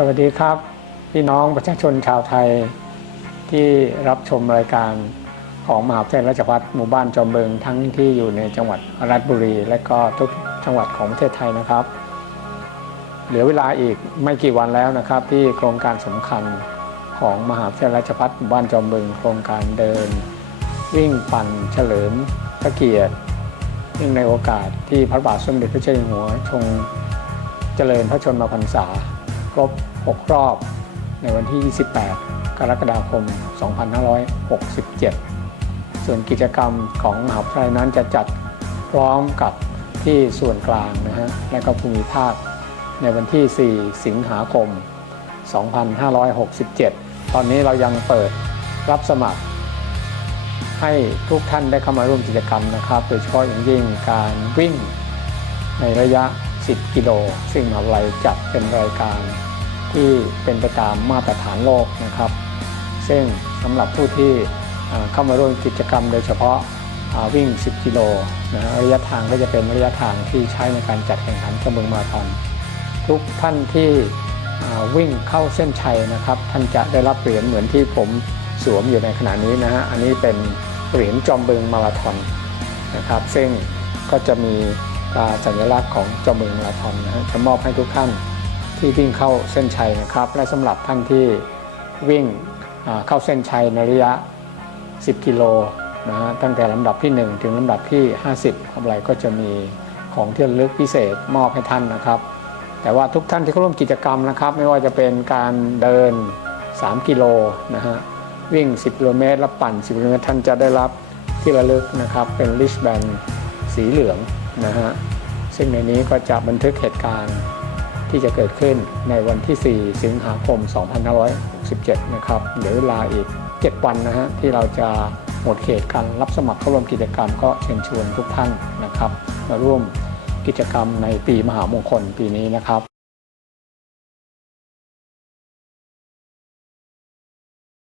สวัสดีครับ พี่น้องประชาชนชาวไทย ที่รับชมรายการของมหาวิทยาลัยราชภัฏหมู่บ้านจอมเบิงทั้งที่อยู่ในจังหวัดราชบุรี และก็ทุกจังหวัดของประเทศไทยนะครับ เหลือเวลาอีกไม่กี่วันแล้วนะครับ ที่โครงการสำคัญของมหาวิทยาลัยราชภัฏหมู่บ้านจอมเบิงโครงการเดิน วิ่งปั่นเฉลิมพระเกียรติเนื่องในโอกาสที่พระบาทสมเด็จพระเจ้าอยู่หัวทรงเจริญพระชนมพรรษา ครบ 6 รอบ ในวันที่ 28 กรกฎาคม 2567 ส่วนกิจกรรมของมหาวิทยาลัยนั้นจะจัดพร้อมกับที่ส่วนกลางนะฮะและก็ภูมิภาคในวันที่ 4 สิงหาคม 2567 ตอนนี้เรายังเปิดรับสมัคร ให้ทุกท่านได้เข้ามาร่วมกิจกรรมนะครับ โดยเฉพาะอย่างยิ่งการวิ่งในระยะ 10 กิโล ซึ่งมหาวิทยาลัยจัดเป็นรายการที่เป็นไปตามมาตรฐานโลกนะครับ ซึ่งสำหรับผู้ที่เข้ามาร่วมกิจกรรมโดยเฉพาะาวิ่ง 10 กิโลนะระยะทางก็จะเป็นระยะทางที่ใช้ในการจัดแข่งขันกระเบืองมาราธอนทุกท่านที่วิ่งเข้าเส้นชัยนะครับ ท่านจะได้รับเหรียญเหมือนที่ผมสวมอยู่ในขณะนี้นะฮะอันนี้เป็นเหรียญจอมเบิงมาราธอนนะครับ ซึ่งก็จะมี สัญลักษณ์ของจอมเบิงมาราธอนนะฮะจะมอบให้ทุกท่านที่วิ่งเข้าเส้นชัยนะครับ และสำหรับท่านที่วิ่งเข้าเส้นชัยในระยะ 10 กิโลนะฮะตั้งแต่ลำดับที่ 1 ถึงลำดับที่ 50อะไรก็จะมีของที่ระลึกพิเศษมอบให้ท่านนะครับ แต่ว่าทุกท่านที่เข้าร่วมกิจกรรมนะครับ ไม่ว่าจะเป็นการเดิน 3 กิโลนะฮะวิ่ง 10กิโลเมตรและปั่น 10กิโลเมตรท่านจะได้รับที่ระลึกนะครับเป็นลิชแบนสีเหลือง นะฮะซึ่งในนี้ก็จะบันทึกเหตุการณ์ที่จะเกิดขึ้นในวันที่ 4 สิงหาคม 2567 นะครับเหลือเวลาอีก 7 วันนะฮะที่เราจะหมดเขตการรับสมัครเข้าร่วมกิจกรรมก็เชิญชวนทุกท่านนะครับ มาร่วมกิจกรรมในปีมหามงคลปีนี้นะครับ